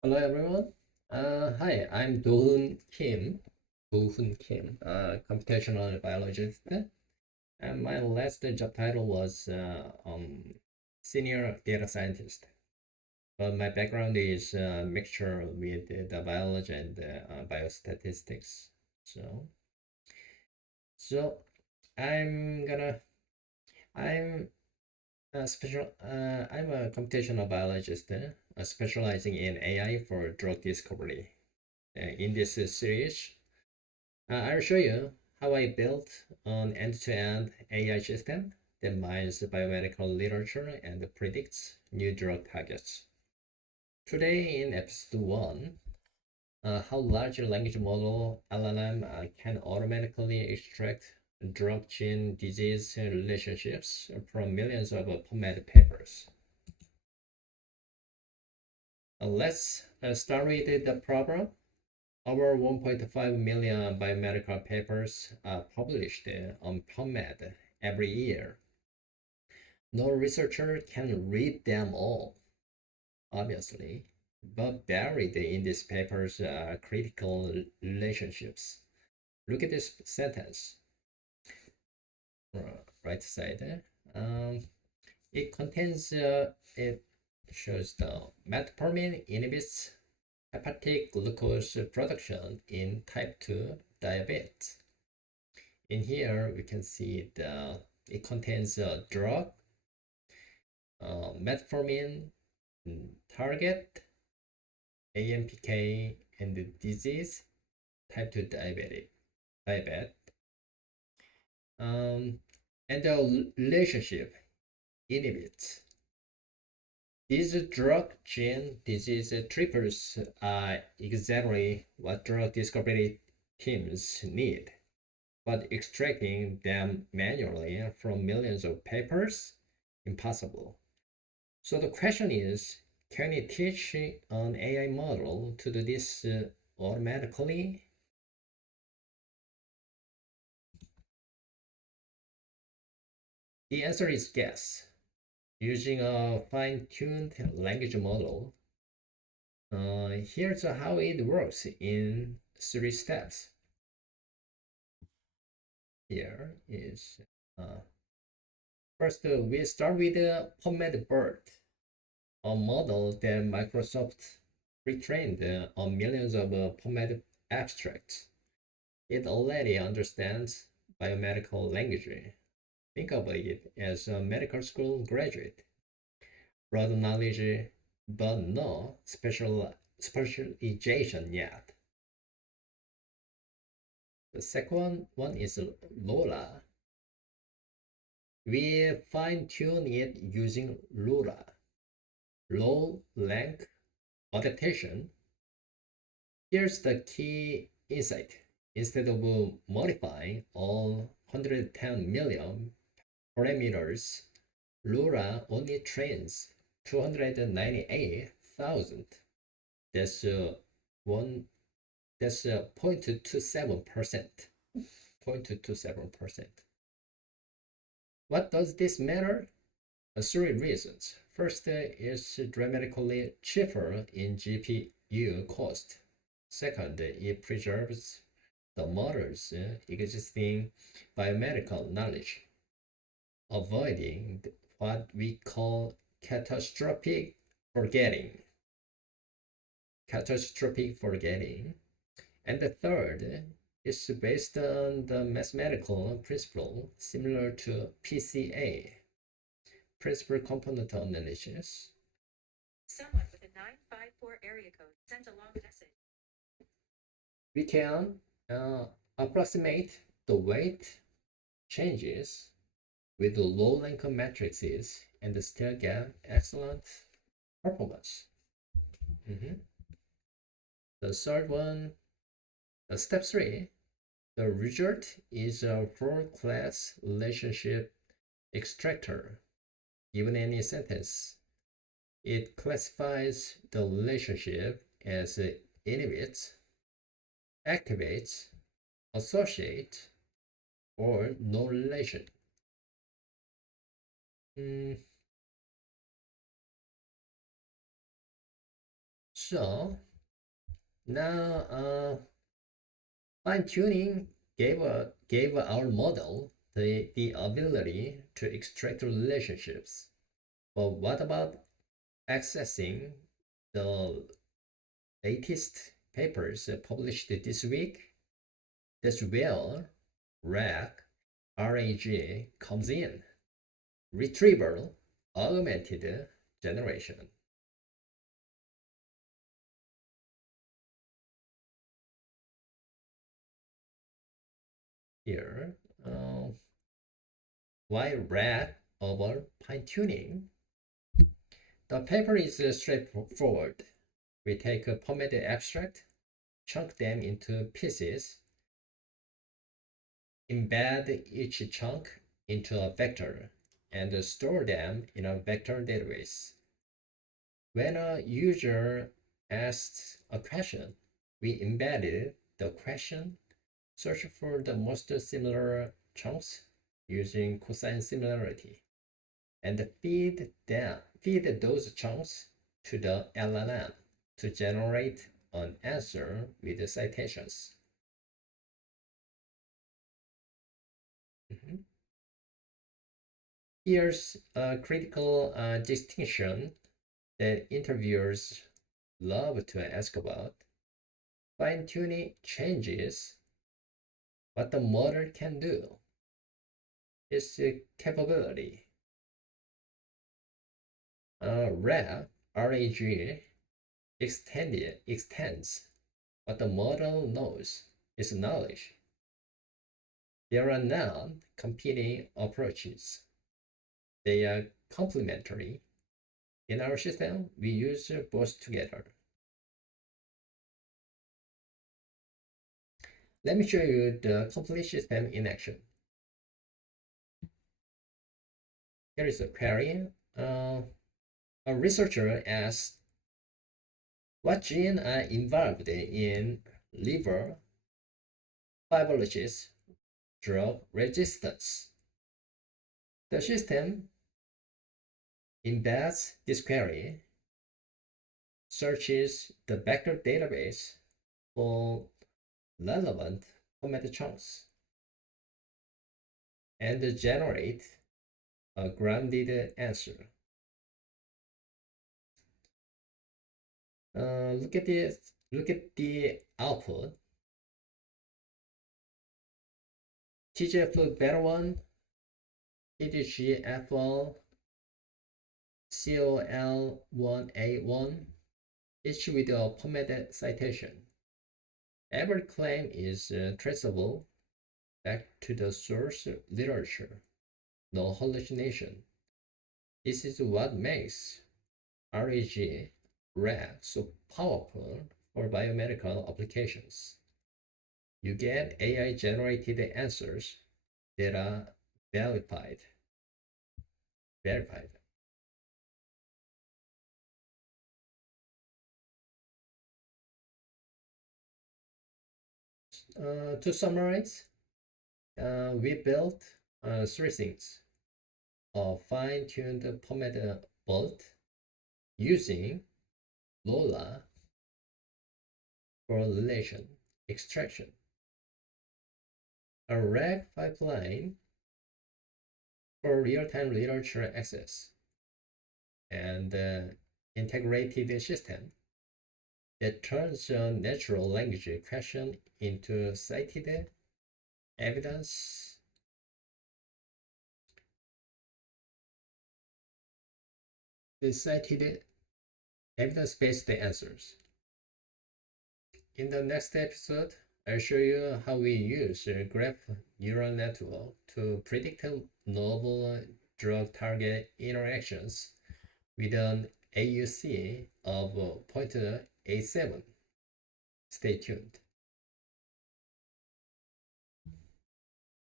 Hello everyone. Hi, I'm Do-Hoon Kim. Do-Hoon Kim, computational biologist. And my last job title was senior data scientist. But my background is mixture with the biology and biostatistics. So, so I'm gonna I'm I'm a computational biologist, specializing in AI for drug discovery. In this series, I'll show you how I built an end-to-end AI system that mines biomedical literature and predicts new drug targets. Today in episode 1, how large language model LLM can automatically extract drug gene disease relationships from millions of PubMed papers. Let's start with the problem. Over 1.5 million biomedical papers are published on PubMed every year. No researcher can read them all, obviously, but buried in these papers are critical relationships. Look at this sentence, right side. It contains, it shows the metformin inhibits hepatic glucose production in type 2 diabetes. In here, we can see it contains a drug, metformin, target, AMPK, and the disease, type 2 diabetes. And the relationship inhibits. These drug gene disease triggers are exactly what drug discovery teams need, but extracting them manually from millions of papers, impossible. So the question is, can we teach an AI model to do this automatically? The answer is yes. Using a fine-tuned language model, here's how it works in 3 steps. Here is first, we start with PubMedBERT, a model that Microsoft retrained on millions of PubMed abstracts. It already understands biomedical language. Think of it as a medical school graduate. Broad knowledge, but no specialization yet. The second one is LoRA. We fine-tune it using LoRA, low length adaptation. Here's the key insight. Instead of modifying all 110 million parameters, LoRA only trains 298,000. That's 0.27%. 0.27%. What does this matter? 3 reasons. First is dramatically cheaper in GPU cost. Second, it preserves the model's existing biomedical knowledge, avoiding what we call catastrophic forgetting. And the third is based on the mathematical principle similar to PCA, principal component analysis. Someone with a 954 area code sent a long message. We can approximate the weight changes with the low Lincoln matrices and still get excellent performance. The third one, step 3, the result is a 4-class relationship extractor. Given any sentence, it classifies the relationship as inhibits, activates, associate, or no relation. So now fine-tuning gave our model the ability to extract relationships. But what about accessing the latest papers published this week? That's where RAG comes in. Retrieval, augmented generation. Here, why RAG over fine-tuning? The paper is straightforward. We take a PubMed abstract, chunk them into pieces, embed each chunk into a vector, and store them in a vector database. When a user asks a question, we embedded the question, search for the most similar chunks using cosine similarity, and feed those chunks to the LLM to generate an answer with citations. Here's a critical distinction that interviewers love to ask about. Fine-tuning changes what the model can do. Its capability. RAG extends what the model knows, its knowledge. There are non-competing approaches. They are complementary. In our system, we use both together. Let me show you the complete system in action. Here is a query. A researcher asked, what genes are involved in liver fibrosis drug resistance? The system embeds this query, searches the vector database for relevant PubMed chunks, and generate a grounded answer. Look at the output. TGF-beta1, TGF1, COL1A1, each with a PubMed citation. Every claim is traceable back to the source literature. No hallucination. This is what makes RAG so powerful for biomedical applications. You get AI-generated answers that are verified. To summarize, we built three things. A fine-tuned PubMedBERT using LoRA correlation extraction, a RAG pipeline for real-time literature access, and integrated system that turns a natural language question into cited evidence. The cited evidence-based answers. In the next episode, I'll show you how we use graph neural network to predict novel drug target interactions with an AUC of 0.87. Stay tuned.